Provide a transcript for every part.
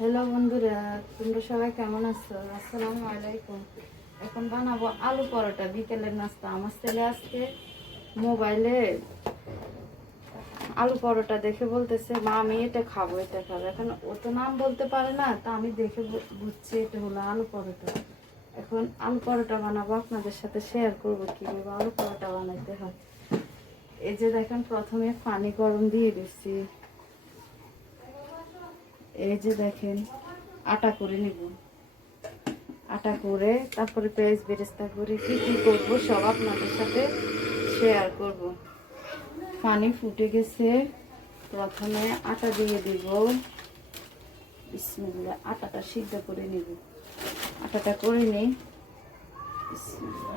Hello বন্ধুরা, তোমরা সবাই কেমন আছো? আসসালামু আলাইকুম। এখন বানাবো আলু পরোটা, বিকেলের নাস্তা। আমার ছেলে আজকে মোবাইলে আলু পরোটা দেখে বলতেছে, মা আমি এটা খাবো, এটা খাবো। এখন ও তো নাম বলতে পারে না, তা আমি দেখে বুঝছি এটা হলো আলু পরোটা। এখন আলু পরোটা বানাবো, আপনাদের সাথে শেয়ার করবো কীভাবে আলু পরোটা বানাইতে হয়। এই যে দেখেন, প্রথমে পানি গরম দিয়ে দিচ্ছি। এই যে দেখেন, আটা করে নিব। আটা করে তারপরে পেঁয়াজ বেরেস্তা করে কি কি করবো সব আপনাদের সাথে শেয়ার করব। পানি ফুটে গেছে, প্রথমে আটা দিয়ে দিব। বিসমিল্লাহ, আটাটা সিদ্ধ করে নিব। আটাটা করে নিই। বিসমিল্লাহ।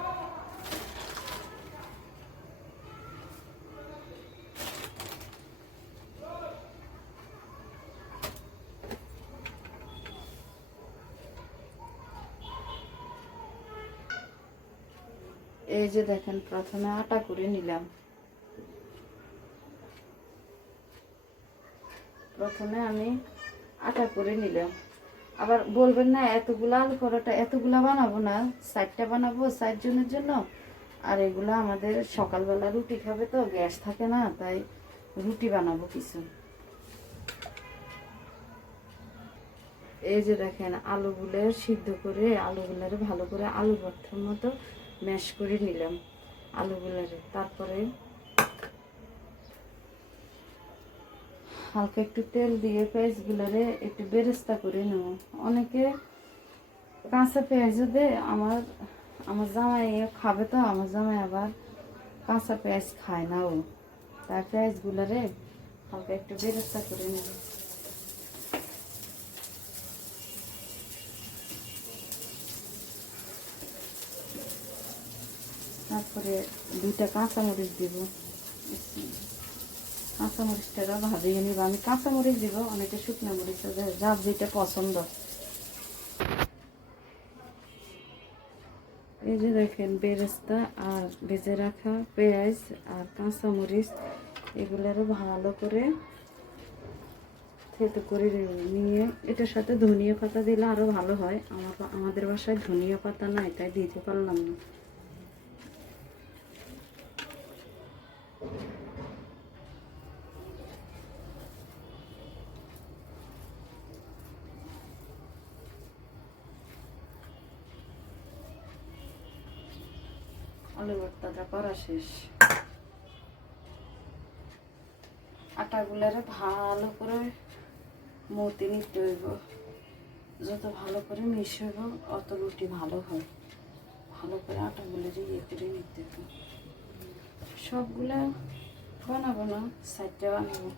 এই যে দেখেন, প্রথমে আটা করে নিলাম। প্রথমে আমি আটা করে নিলাম। আবার বলবেন না এতগুলা আলু পরোটা এতগুলা বানাবো না, 4টা বানাবো 4 জনের জন্য। আর এগুলা আমাদের সকালবেলা রুটি খাবে, তো গ্যাস থাকে না, তাই রুটি বানাবো কিছু। এই যে দেখেন, আলুগুলো সিদ্ধ করে আলুগুলারে ভালো করে আলু ভর্তার মতো ম্যাশ করে নিলাম আলুগুলারে। তারপরে হালকা একটু তেল দিয়ে পেঁয়াজগুলারে একটু বেরেস্তা করে নেব। অনেকে কাঁচা পেঁয়াজও দেয়, আমার আমার জামাই খাবে, তো আমার জামাই আবার কাঁচা পেঁয়াজ খায় না ও, তাই পেঁয়াজগুলারে হালকা একটু বেরেস্তা করে নেব। তারপরে 2টা কাঁচামরিচ দিব। কাঁচামরিচটা ভাজিয়ে নিব। আমি কাঁচামরিচ দিব, অনেকে শুকনো মরিচ, যার যেটা পছন্দ। এই যে দেখেন, বেরেস্তা আর ভেজে রাখা পেঁয়াজ আর কাঁচামরিচ এগুলোরও ভালো করে থেতো করে নিয়ে, এটার সাথে ধনিয়া পাতা দিলে আরও ভালো হয়। আমাদের বাসায় ধনিয়া পাতা নাই, তাই দিতে পারলাম না। আলু ভর্তাটা করা শেষ। আটাগুলারে ভালো করে মতে নিতে হইব। যত ভালো করে মিশাইব অত রুটি ভালো হয়। ভালো করে আটাগুলো ইয়ে করে নিতে হবে। সবগুলা বানাবো না, 4টা বানাবো।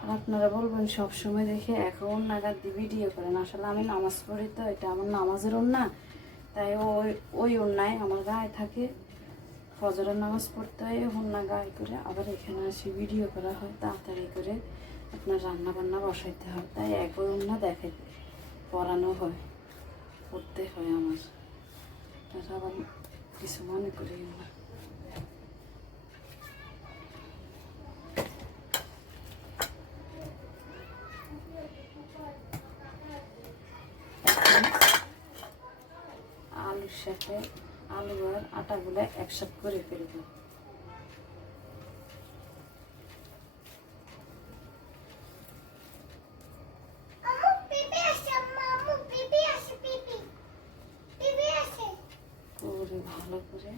আর আপনারা বলবেন সবসময় দেখে এখন নাগাদ দিয়ে ভিডিও করেন। আসলে আমি নামাজ পড়ি, তো এটা আমার নামাজের ওন্না, তাই ওই ওন্নায় আমার গায়ে থাকে। ফজরের নামাজ পড়তে হয় ওন্না গায়ে করে, আবার এখানে আসি ভিডিও করা হয় তাড়াতাড়ি করে। আপনার রান্না বান্না বসাইতে হয়, তাই একবার ওন্না দেখে পড়ানো হয়, পড়তে হয় আমার। তারা আবার কিছু মনে করি না। আলুর সাথে আলু আর আটাগুলো একসাথে করে ফেলব। করে ভালো করে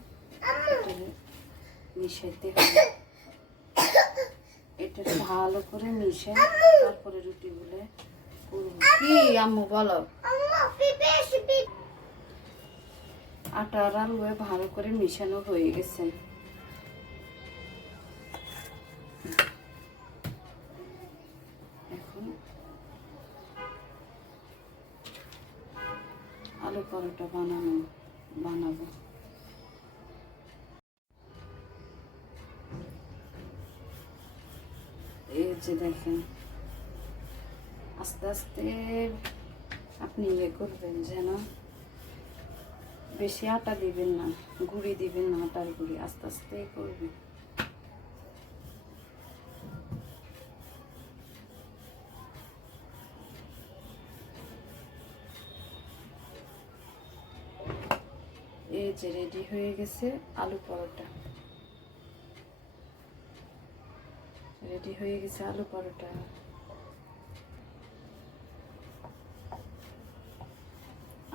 মিশাইতে হবে। এটা ভালো করে মিশাই তারপরে রুটিগুলো করব। কি আম্মু বলো? আটা আর আলু ভালো করে মিশানো হয়ে গেছে। এখন আলু পরোটা বানাবো। এই যে দেখেন, আস্তে আস্তে আপনি ইয়ে করবেন, যেন বেশি আটা দিবেন না, গুঁড়ি দিবেন না, আটার গুঁড়ি আস্তে আস্তে করবেন। এই যে রেডি হয়ে গেছে আলু পরোটা, রেডি হয়ে গেছে আলু পরোটা।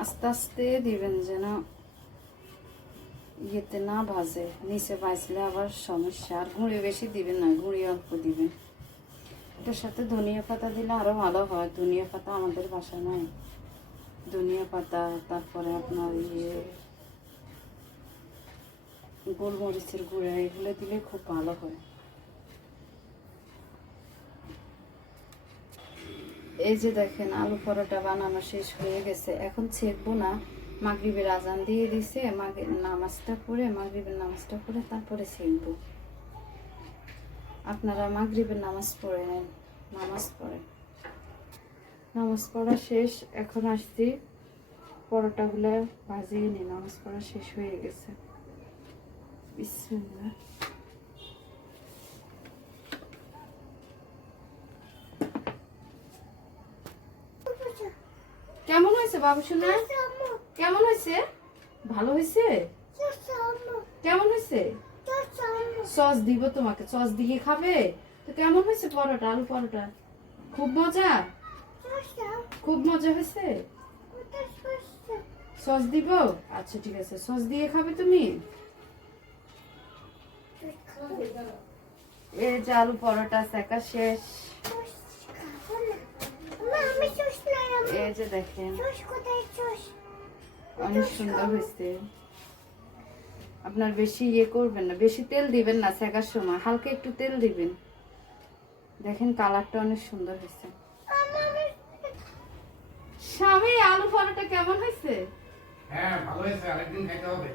আস্তে আস্তে দিবেন যেন ইয়েতে না ভাজে, নিচে ভাজলে আবার সমস্যা। আর গুঁড়ি বেশি দিবেন না, গুঁড়ি অল্প দিবেন। এটার সাথে ধনিয়া পাতা দিলে আরো ভালো হয়। ধনিয়া পাতা আমাদের বাসায় নাই, ধনিয়া পাতা, তারপরে আপনার গোলমরিচের গুঁড়া, এগুলো দিলে খুব ভালো হয়। এই যে দেখেন আলু পরোটা বানানো শেষ হয়ে গেছে। এখন ছেঁকবো না, মাগরিবের আজান দিয়ে দিছে, নামাজটা পড়ে তারপরে ছেঁকবো। আপনারা মাগরিবের নামাজ পড়ে নেন, নামাজ পড়া শেষ। এখন আসছি পরোটাগুলো ভাজিয়ে নিই, নামাজ পড়া শেষ হয়ে গেছে। বিসমিল্লাহ। কেমন হয়েছে বাবু সোনা? কেমন হয়েছে? ভালো হয়েছে? কেমন হয়েছে? সস দিব তোমাকে, সস দিয়ে খাবে তো? কেমন হয়েছে পরোটা, আলু পরোটা? খুব মজা, খুব মজা হয়েছে। সস দিব? আচ্ছা ঠিক আছে, সস দিয়ে খাবে তুমি। এই যে আলু পরোটা সেকা শেষ। এই যে দেখেন অনেক সুন্দর হয়েছে। আপনার বেশি করবেন না, বেশি তেল দিবেন না, সেকার সময় হালকা একটু তেল দিবেন। দেখেন কালারটা অনেক সুন্দর হয়েছে। স্বামী আলু পরোটা কেমন হয়েছে? হ্যাঁ ভালো হয়েছে, আরেকদিন খেতে হবে।